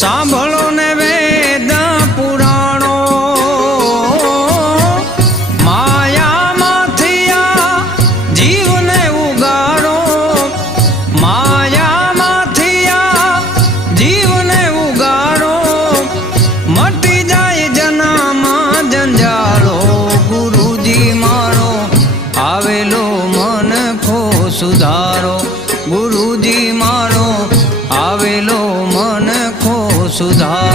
સાંભળો ને વેદ પુરાણો, માયામાંથી આ જીવને ઉગાડો, માયામાંથી આ જીવને ઉગાડો, મટી જાય જનામાં જંજાળો. ગુરુજી મારો આવેલો મન ખો સુધારો, ગુરુજી મારો આવેલો મન ખો સુધારો.